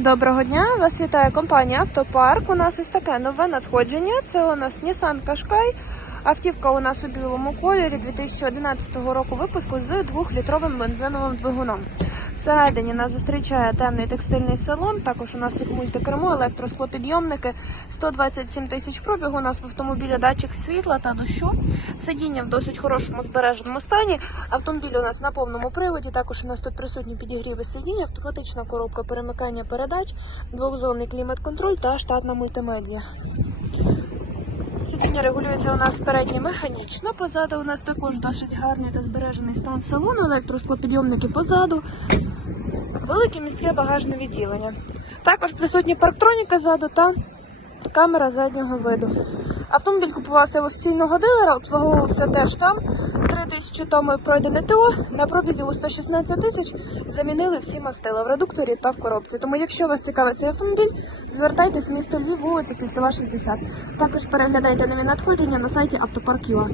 Доброго дня! Вас вітає компанія Автопарк. У нас ось таке нове надходження. Це у нас Nissan Qashqai. Автівка у нас у білому кольорі 2011 року випуску з 2-літровим бензиновим двигуном. Всередині нас зустрічає темний текстильний салон. Також у нас тут мультикермо, електросклопідйомники, 127 тисяч пробігу. У нас в автомобілі датчик світла та дощу. Сидіння в досить хорошому збереженому стані. Автомобіль у нас на повному приводі. Також у нас тут присутні підігріви сидіння, автоматична коробка перемикання передач, двохзонний клімат-контроль та штатна мультимедіа. Сидіння регулюється у нас спередньо механічно. Позаду у нас також досить гарний та збережений стан салону, електросклопідйомники позаду, велике містке багажне відділення. Також присутні парктроніка ззаду та камера заднього виду. Автомобіль купувався в офіційного дилера, обслуговувався теж там. 3000 тому пройдене ТО, на пробізі у 116 тисяч замінили всі мастила в редукторі та в коробці. Тому, якщо вас цікавить цей автомобіль, звертайтесь в місто Львів, вулиця Кільцева, 60. Також переглядайте нові надходження на сайті Автопарк.ua.